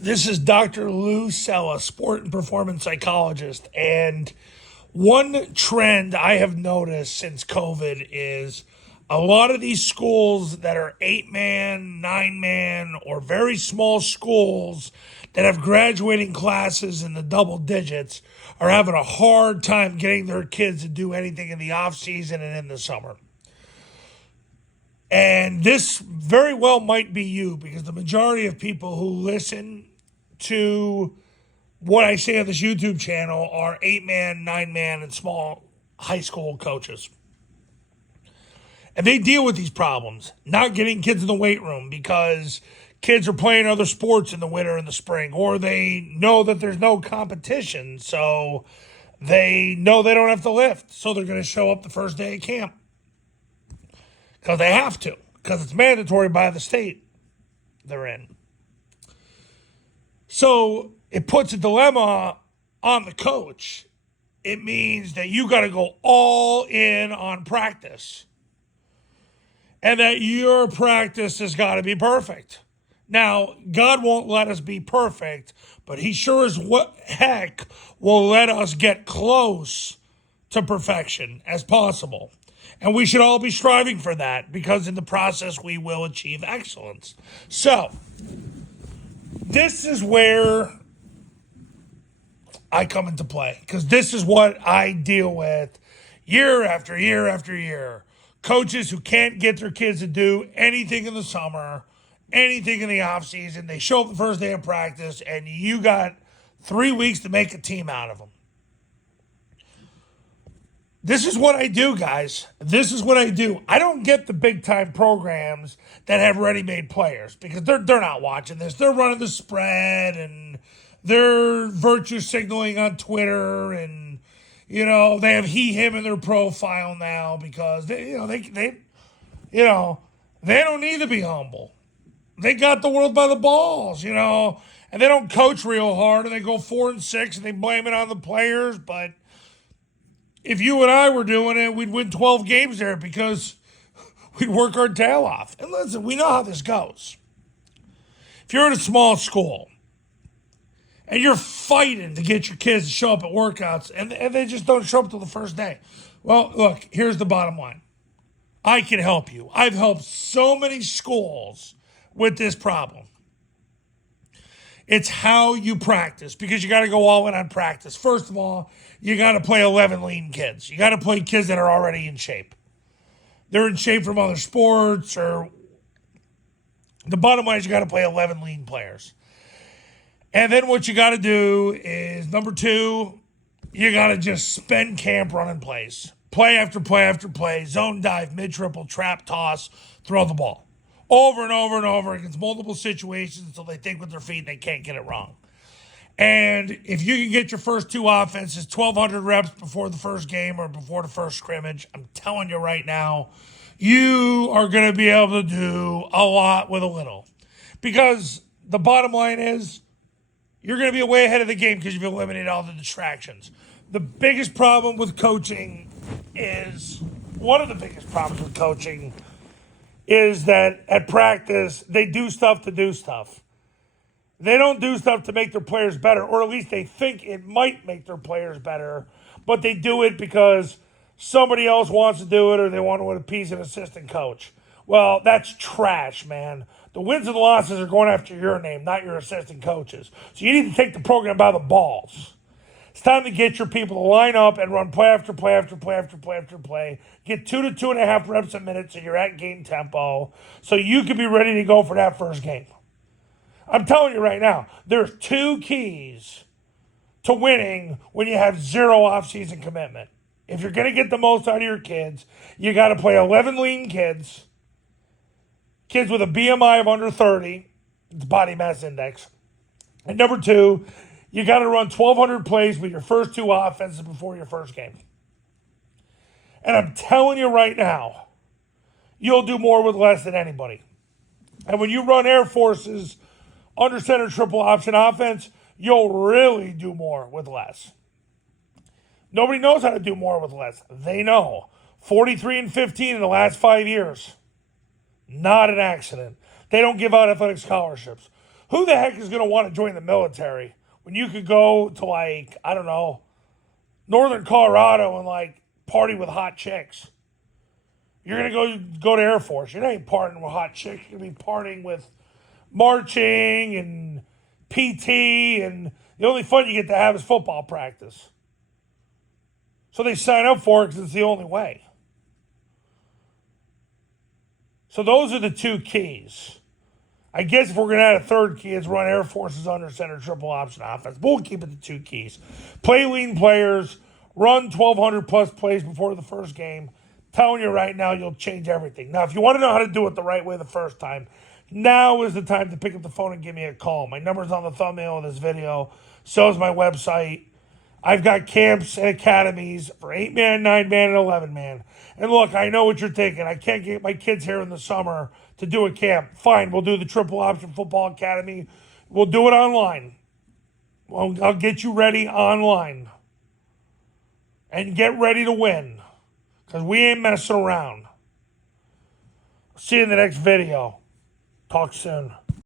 This is Dr. Lou Cella, sport and performance psychologist. And one trend I have noticed since COVID is a lot of these schools that are 8-man, 9-man, or very small schools that have graduating classes in the double digits are having a hard time getting their kids to do anything in the off season and in the summer. And this very well might be you because the majority of people who listen to what I say on this YouTube channel are 8-man, 9-man, and small high school coaches. And they deal with these problems, not getting kids in the weight room because kids are playing other sports in the winter and the spring, or they know that there's no competition, so they know they don't have to lift, so they're going to show up the first day of camp. Because they have to, because it's mandatory by the state they're in. So it puts a dilemma on the coach. It means that you got to go all in on practice. And that your practice has got to be perfect. Now, God won't let us be perfect, but he sure as heck will let us get close to perfection as possible. And we should all be striving for that because in the process we will achieve excellence. So, this is where I come into play because this is what I deal with year after year after year. Coaches who can't get their kids to do anything in the summer, anything in the off season. They show up the first day of practice and you got 3 weeks to make a team out of them. This is what I do, guys. This is what I do. I don't get the big-time programs that have ready-made players because they're not watching this. They're running the spread and they're virtue signaling on Twitter and, they have he, him in their profile now because, they don't need to be humble. They got the world by the balls, and they don't coach real hard and they go 4-6 and they blame it on the players, but if you and I were doing it, we'd win 12 games there because we'd work our tail off. And listen, we know how this goes. If you're in a small school and you're fighting to get your kids to show up at workouts and they just don't show up till the first day. Well, look, here's the bottom line. I can help you. I've helped so many schools with this problem. It's how you practice because you got to go all in on practice. First of all, you got to play 11 lean kids. You got to play kids that are already in shape. They're in shape from other sports or the bottom line is you got to play 11 lean players. And then what you got to do is number 2, you got to just spend camp running plays. Play after play after play, zone dive, mid-triple, trap, toss, throw the ball. Over and over and over against multiple situations until they think with their feet and they can't get it wrong. And if you can get your first 2 offenses, 1,200 reps before the first game or before the first scrimmage, I'm telling you right now, you are going to be able to do a lot with a little. Because the bottom line is, you're going to be way ahead of the game because you've eliminated all the distractions. The biggest problem with coaching is, one of the biggest problems with coaching is that at practice, they do stuff to do stuff. They don't do stuff to make their players better, or at least they think it might make their players better, but they do it because somebody else wants to do it or they want to appease an assistant coach. Well, that's trash, man. The wins and losses are going after your name, not your assistant coaches. So you need to take the program by the balls. It's time to get your people to line up and run play after play after play after play after play. Get 2 to 2.5 reps a minute so you're at game tempo so you can be ready to go for that first game. I'm telling you right now, there's 2 keys to winning when you have 0 off-season commitment. If you're going to get the most out of your kids, you got to play 11 lean kids with a BMI of under 30, it's body mass index. And number 2, you got to run 1,200 plays with your first 2 offenses before your first game. And I'm telling you right now, you'll do more with less than anybody. And when you run Air Force's under center triple option offense, you'll really do more with less. Nobody knows how to do more with less. They know. 43-15 in the last 5 years. Not an accident. They don't give out athletic scholarships. Who the heck is going to want to join the military when you could go to, like, I don't know, northern Colorado and, like, party with hot chicks? You're going to go to Air Force. You're not even partying with hot chicks. You're going to be partying with marching and PT, and the only fun you get to have is football practice. So they sign up for it because it's the only way. So those are the two keys. I guess if we're going to add a third key, it's run Air Force's under center triple option offense. But we'll keep it the two keys. Play lean players, run 1,200 plus plays before the first game. Telling you right now, you'll change everything. Now, if you want to know how to do it the right way the first time, now is the time to pick up the phone and give me a call. My number's on the thumbnail of this video. So is my website. I've got camps and academies for 8-man, 9-man, and 11-man. And look, I know what you're thinking. I can't get my kids here in the summer to do a camp. Fine, we'll do the Triple Option Football Academy. We'll do it online. I'll get you ready online. And get ready to win. Because we ain't messing around. See you in the next video. Talk soon.